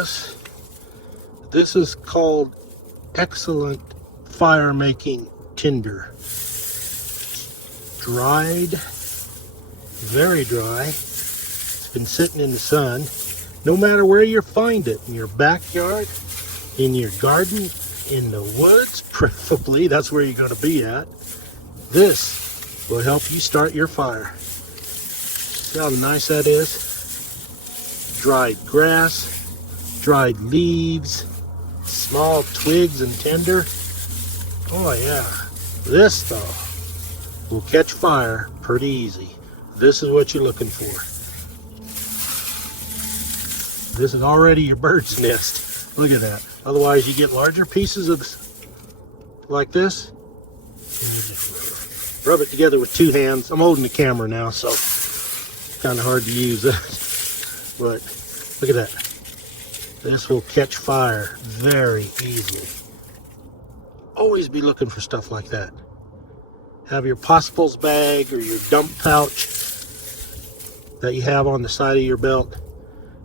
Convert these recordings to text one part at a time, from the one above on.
this. This is called Excellent Fire Making Tinder. Dried, very dry. It's been sitting in the sun. No matter where you find it, in your backyard, in your garden, in the woods, preferably, that's where you're going to be at. This will help you start your fire. See how nice that is? Dried grass, dried leaves, small twigs and tinder. Oh yeah, this though will catch fire pretty easy. This is what you're looking for. This is already your bird's nest. Look at that. Otherwise you get larger pieces of like this. And you just rub it together with two hands. I'm holding the camera now, so it's kind of hard to use it. But look at that. This will catch fire very easily. Always be looking for stuff like that. Have your possibles bag or your dump pouch that you have on the side of your belt.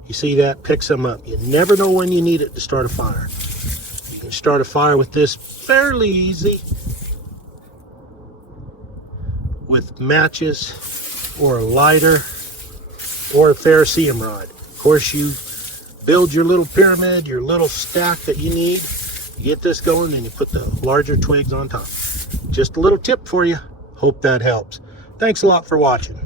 You see that? Picks them up. You never know when you need it to start a fire. You can start a fire with this fairly easy with matches or a lighter or a ferrocerium rod. Of course, you build your little pyramid, your little stack that you need. You get this going and you put the larger twigs on top. Just a little tip for you. Hope that helps. Thanks a lot for watching.